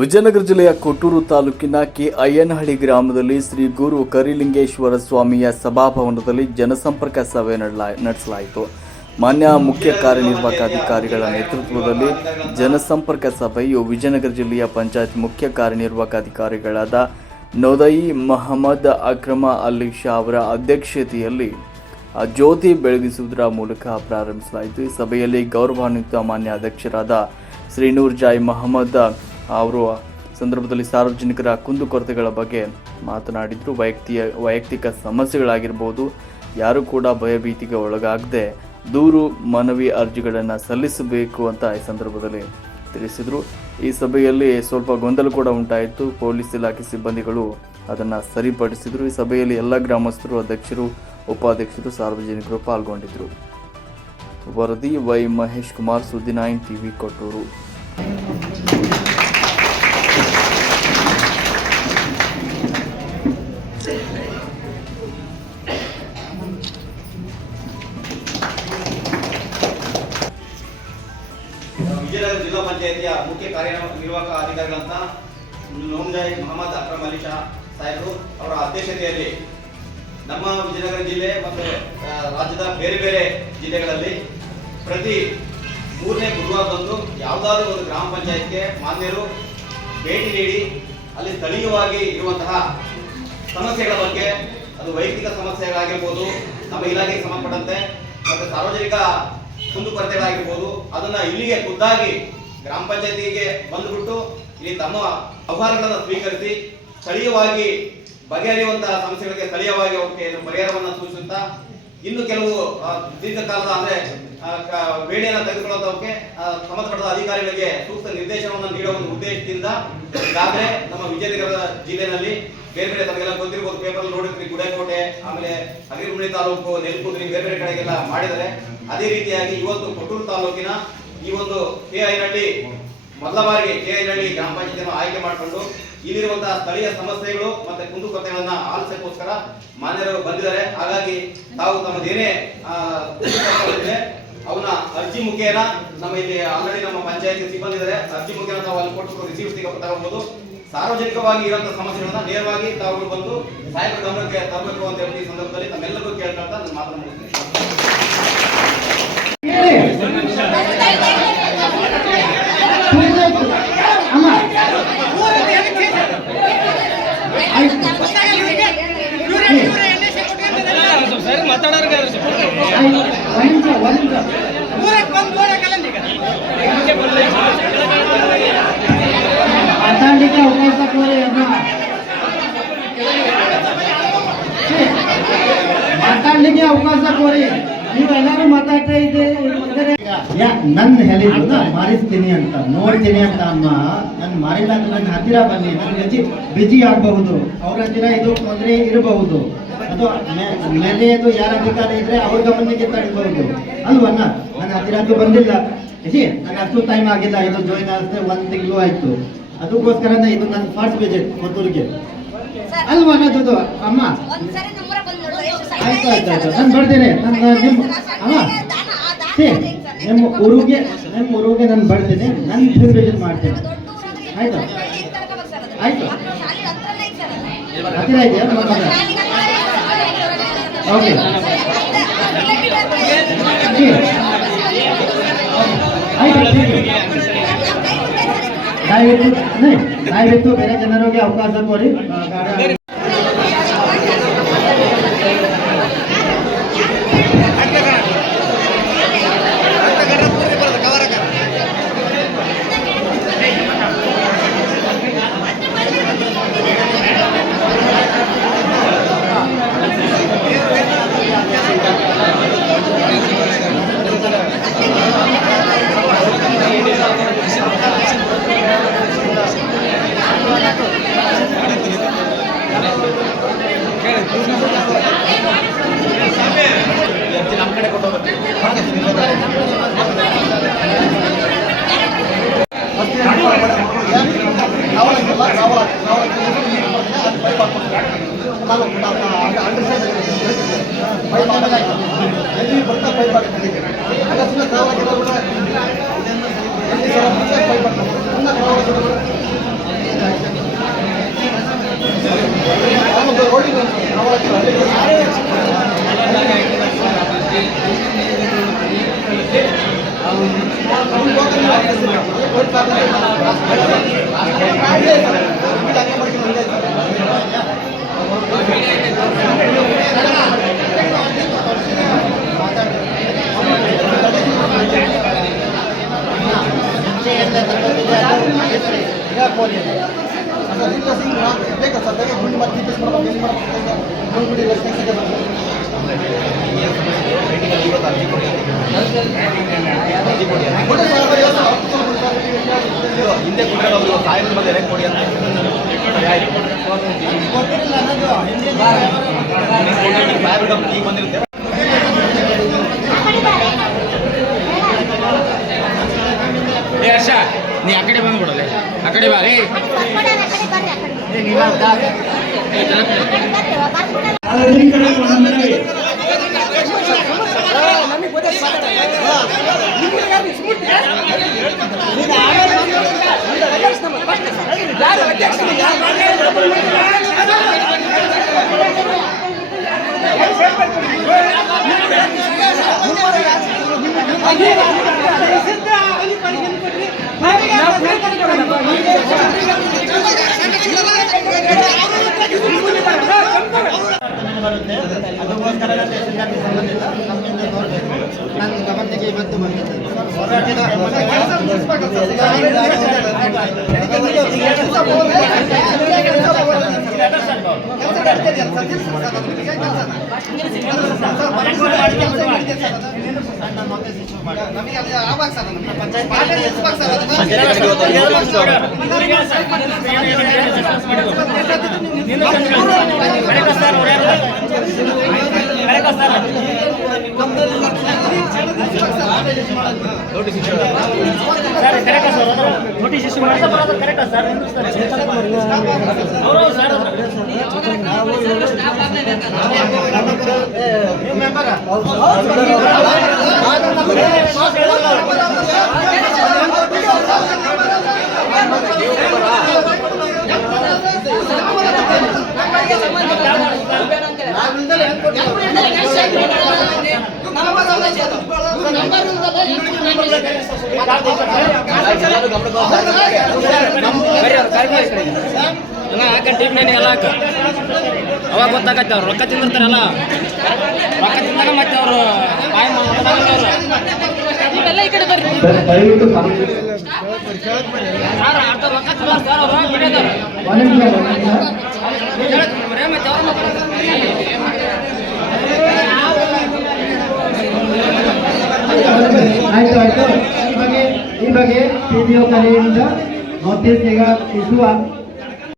ವಿಜಯನಗರ ಜಿಲ್ಲೆಯ ಕೊಟ್ಟೂರು ತಾಲೂಕಿನ ಕೆಅಯ್ಯನಹಳ್ಳಿ ಗ್ರಾಮದಲ್ಲಿ ಶ್ರೀ ಗುರು ಕರಿಲಿಂಗೇಶ್ವರ ಸ್ವಾಮಿಯ ಸಭಾಭವನದಲ್ಲಿ ಜನಸಂಪರ್ಕ ಸಭೆ ನಡೆಸಲಾಯಿತು. ಮಾನ್ಯ ಮುಖ್ಯ ಕಾರ್ಯನಿರ್ವಾಹಕ ಅಧಿಕಾರಿಗಳ ನೇತೃತ್ವದಲ್ಲಿ ಜನಸಂಪರ್ಕ ಸಭೆಯು ವಿಜಯನಗರ ಜಿಲ್ಲೆಯ ಪಂಚಾಯತ್ ಮುಖ್ಯ ಕಾರ್ಯನಿರ್ವಾಹಕ ಅಧಿಕಾರಿಗಳಾದ ನೋದಯಿ ಮಹಮ್ಮದ್ ಅಕ್ರಮ ಅಲಿ ಶಾ ಅವರ ಅಧ್ಯಕ್ಷತೆಯಲ್ಲಿ ಜ್ಯೋತಿ ಬೆಳಗಿಸುವುದರ ಮೂಲಕ ಪ್ರಾರಂಭಿಸಲಾಯಿತು. ಈ ಸಭೆಯಲ್ಲಿ ಗೌರವಾನ್ವಿತ ಮಾನ್ಯ ಅಧ್ಯಕ್ಷರಾದ ಶ್ರೀ ನೂರ್ ಜಾಯ್ ಮಹಮ್ಮದ್ ಅವರು ಸಂದರ್ಭದಲ್ಲಿ ಸಾರ್ವಜನಿಕರ ಕುಂದುಕೊರತೆಗಳ ಬಗ್ಗೆ ಮಾತನಾಡಿದರು. ವೈಯಕ್ತಿಕ ಸಮಸ್ಯೆಗಳಾಗಿರ್ಬೋದು, ಯಾರು ಕೂಡ ಭಯಭೀತಿಗೆ ಒಳಗಾಗದೆ ದೂರು ಮನವಿ ಅರ್ಜಿಗಳನ್ನು ಸಲ್ಲಿಸಬೇಕು ಅಂತ ಈ ಸಂದರ್ಭದಲ್ಲಿ ತಿಳಿಸಿದರು. ಈ ಸಭೆಯಲ್ಲಿ ಸ್ವಲ್ಪ ಗೊಂದಲ ಕೂಡ ಉಂಟಾಯಿತು. ಪೊಲೀಸ್ ಇಲಾಖೆ ಸಿಬ್ಬಂದಿಗಳು ಅದನ್ನು ಸರಿಪಡಿಸಿದರು. ಈ ಸಭೆಯಲ್ಲಿ ಎಲ್ಲ ಗ್ರಾಮಸ್ಥರು, ಅಧ್ಯಕ್ಷರು, ಉಪಾಧ್ಯಕ್ಷರು, ಸಾರ್ವಜನಿಕರು ಪಾಲ್ಗೊಂಡಿದ್ದರು. ವರದಿ ವೈ ಮಹೇಶ್ ಕುಮಾರ್, ಸುದ್ದಿ 9 ಟಿವಿ, ಕೊಟ್ಟೂರು. ವಿಜಯನಗರ ಜಿಲ್ಲಾ ಪಂಚಾಯತಿಯ ಮುಖ್ಯ ಕಾರ್ಯನಿರ್ವಾಹಕ ಅಧಿಕಾರಿಗಳಂತ ನೋಮ್ಜಾಯ್ ಮಹಮ್ಮದ್ ಅಕ್ರಮ್ ಅಲಿ ಶಾ ಸಾಹೇಬರು ಅವರ ಅಧ್ಯಕ್ಷತೆಯಲ್ಲಿ ನಮ್ಮ ವಿಜಯನಗರ ಜಿಲ್ಲೆ ಮತ್ತು ರಾಜ್ಯದ ಬೇರೆ ಬೇರೆ ಜಿಲ್ಲೆಗಳಲ್ಲಿ ಪ್ರತಿ 3ನೇ ಗುರುವಾರದಂದು ಯಾವುದಾದ್ರೂ ಒಂದು ಗ್ರಾಮ ಪಂಚಾಯತ್ಗೆ ಮಾನ್ಯರು ಭೇಟಿ ನೀಡಿ ಅಲ್ಲಿ ಸ್ಥಳೀಯವಾಗಿ ಇರುವಂತಹ ಸಮಸ್ಯೆಗಳ ಬಗ್ಗೆ, ಅದು ವೈಯಕ್ತಿಕ ಸಮಸ್ಯೆಗಳಾಗಿರ್ಬೋದು, ನಮ್ಮ ಇಲಾಖೆಗೆ ಸಂಬಂಧಪಟ್ಟಂತೆ ಮತ್ತು ಸಾರ್ವಜನಿಕ ಕುಂದುಕೊರತೆಗಳಾಗಿರ್ಬೋದು, ಅದನ್ನ ಇಲ್ಲಿಗೆ ಖುದ್ದಾಗಿ ಗ್ರಾಮ ಪಂಚಾಯತಿಗೆ ಬಂದುಬಿಟ್ಟು ಇಲ್ಲಿ ತಮ್ಮ ಆಹ್ವಾನಗಳನ್ನು ಸ್ವೀಕರಿಸಿ ಸ್ಥಳೀಯವಾಗಿ ಬಗೆಹರಿಯುವಂತಹ ಸಮಸ್ಯೆಗಳಿಗೆ ಸ್ಥಳೀಯವಾಗಿ ಅವಕ್ಕೆ ಪರಿಹಾರವನ್ನು ಸೂಚಿಸುತ್ತಾ, ಇನ್ನು ಕೆಲವು ದೀರ್ಘಕಾಲದ ಅಂದ್ರೆ ಬೇಡಿಯನ್ನು ತೆಗೆದುಕೊಳ್ಳುವಂತವಕ್ಕೆ ಸಂಬಂಧಪಟ್ಟ ಅಧಿಕಾರಿಗಳಿಗೆ ಸೂಕ್ತ ನಿರ್ದೇಶನವನ್ನು ನೀಡುವ ಒಂದು ಉದ್ದೇಶದಿಂದ ಈಗಾಗಲೇ ನಮ್ಮ ವಿಜಯನಗರ ಜಿಲ್ಲೆಯಲ್ಲಿ ಬೇರೆ ಬೇರೆ ತಮಗೆಲ್ಲ ಗೊತ್ತಿರಬಹುದು, ಪೇಪರ್ ನೋಡಿದ್ರಿ, ಗುಡೇಕೋಟೆ, ಆಮೇಲೆ ಅಗ್ರಿಗುಂಡಿ ತಾಲೂಕು, ನೆಲಕುದ್ರಿ, ಬೇರೆ ಬೇರೆ ಕಡೆಗೆಲ್ಲ ಮಾಡಿದರೆ, ಅದೇ ರೀತಿಯಾಗಿ ಇವತ್ತು ಕೊಟ್ಟೂರು ತಾಲೂಕಿನ ಈ ಒಂದು ಕೆಅಯ್ಯನಹಳ್ಳಿ ಮೊದಲ ಬಾರಿಗೆ ಕೆಅಯ್ಯನಹಳ್ಳಿ ಗ್ರಾಮ ಪಂಚಾಯತಿಯನ್ನು ಆಯ್ಕೆ ಮಾಡಿಕೊಂಡು ಇಲ್ಲಿರುವಂತಹ ಸ್ಥಳೀಯ ಸಮಸ್ಯೆಗಳು ಮತ್ತೆ ಕುಂದುಕೊರತೆಗಳನ್ನ ಆಲಿಸಕ್ಕೋಸ್ಕರ ಮಾನ್ಯರು ಬಂದಿದ್ದಾರೆ. ಹಾಗಾಗಿ ತಾವು ತಮ್ಮದೇನೇ ಅವನ ಅರ್ಜಿ ಮುಖೇನ ನಮ್ಮ ಇಲ್ಲಿ ಆಲ್ರೆಡಿ ನಮ್ಮ ಪಂಚಾಯತಿ ಸಿಬ್ಬಂದಿ ಇದ್ದಾರೆ, ಅರ್ಜಿ ಮುಖೇನ ತಾವು ಅಲ್ಲಿ ಕೊಟ್ಟು ರಿಸೀವ್ ತಗೋಬಹುದು. ಸಾರ್ವಜನಿಕವಾಗಿ ಇರುವಂತಹ ಸಮಸ್ಯೆಗಳನ್ನ ನೇರವಾಗಿ ತಾವು ಬಂದು ಸಾಹೇಬರ ಗಮನಕ್ಕೆ ತರಬೇಕು ಅಂತ ಹೇಳಿ ಈ ಸಂದರ್ಭದಲ್ಲಿ ತಮ್ಮೆಲ್ಲರಿಗೂ ಕೇಳ್ಕೊಳ್ತಾ ನನ್ನ ಮಾತನ್ನು ಮುಗಿಸ್ತೇನೆ. ಮಾತಾಡಲಿಕ್ಕೆ ಅವಕಾಶ ಕೊಡಿ ಅಮ್ಮ, ಮಾತಾಡ್ಲಿಕ್ಕೆ ಅವಕಾಶ ಕೊಡಿ. ನೀವೆಲ್ಲರೂ ಮಾತಾಡ್ತಾ ಇದ್ದೀರಿ. ನನ್ನ ಹೇಳಿದ್ರು ಮಾರಿಸ್ತೀನಿ ಅಂತ, ನೋಡ್ತೀನಿ ಅಂತ ಅಮ್ಮ. ನಾನು ಮಾರಿಲ್ಲ ಅಂತ ನನ್ನ ಹತ್ತಿರ ಬನ್ನಿ, ನನ್ನ ಬಿಜಿ ಆಗಬಹುದು, ಅವ್ರ ಹತ್ತಿರ ಇದು ತೊಂದರೆ ಇರಬಹುದು, ಅದು ಮೇಲೆದು ಯಾರ ಅಧಿಕಾರ ಇದ್ರೆ ಅವ್ರ ಗಮನಕ್ಕೆ ತಡಬಹುದು ಅಲ್ವನ್ನ. ನನ್ನ ಹತ್ತಿರ ಅದು ಬಂದಿಲ್ಲ, ನನ್ನ ಅಷ್ಟು ಟೈಮ್ ಆಗಿಲ್ಲ, ಇದು ಜಾಯಿನ್ ಆಗುತ್ತೆ 1 ತಿಂಗಳು ಆಯ್ತು. ಅದಕ್ಕೋಸ್ಕರ ಇದು ನನ್ನ ಫಸ್ಟ್ ವಿಸಿಟ್ ಕೊತ್ತೂರಿಗೆ ಅಲ್ವಾ ಅನ್ನೋದು ಅಮ್ಮ. ಆಯ್ತು ಆಯ್ತು ಆಯ್ತು, ನಾನು ಬರ್ತೀನಿ. ನಿಮ್ಮ ಊರಿಗೆ ನಾನು ಬರ್ತೀನಿ, ನಾನು ಫಿಲ್ಮ್ ವಿಸಿಟ್ ಮಾಡ್ತೀನಿ. ಆಯ್ತು ಆಯ್ತು, ಹತ್ತಿರ ಇದೆಯಾ? ಓಕೆ, ದಯವಿಟ್ಟು ಬೇರೆ ಜನರಿಗೆ ಅವಕಾಶ ಕೊಡಿ. या ಕೋರಿ आता रील सिंग ಬೇಕು ಸದ್ಯಕ್ಕೆ ಗುಂಡಿ ಮಾಡಿ ಟಿಕೆಟ್ ಮಾಡ್ಕೊಂಡು ಎಲ್ಲಿ ಮಾಡ್ಕೊಂಡು ಗುಂಡಿ ಲಕ್ಷಣ ಹಿಂದೆ ಕೊಟ್ಟಿರೋ ಸಾಯಿಲ್ ಮೇಲೆ ಕೊಡಿ ಅಂತ ಗೊತ್ತಿರಲಿಲ್ಲ ಅನ್ನೋದು ಹಿಂದೆ ಈಗ ಬಂದಿರುತ್ತೆ. ಹರ್ಷ ನೀ ಆ ಕಡೆ ಬಂದ್ಬಿಡಲ್ಲ ಆ ಕಡೆ ಬಾ ರೀ ಬರುತ್ತೆ ಅದಕ್ಕೋಸ್ಕರ ಸಂಬಂಧಿತ ನಮ್ಮಿಂದ ನೋಡಬೇಕು ನನ್ನ ಗಮನಕ್ಕೆ ಇವತ್ತು ಬಂದಿದೆ ಹೋರಾಟದ ಟೀಮ್ನೇನೆಲ್ಲ ಅವಾಗ ಗೊತ್ತಾಗತ್ತೆ ಅವ್ರು ರೊಕ್ಕ ತಿಂದಿರ್ತಾರಲ್ಲ ರೊಕ್ಕ ತಿಂದಾಗ ಮತ್ತೆ ಅವರು ಬಾಯಿ ಈ ಕಡೆ ಬರ್ರಿ ಸರ್ ಅರ್ಧ ರೊಕ್ಕ ತಿಂದಾರ ಸರ್ ಅವರು ಬಿಡೋದಾರ ಮತ್ತೆ ಆಯ್ತು ಆಯ್ತು ಈ ಬಗ್ಗೆ PDO ಕಡೆಯಿಂದ ನೋಟಿಸ್ ಈಗ ಇಶ್ಯೂ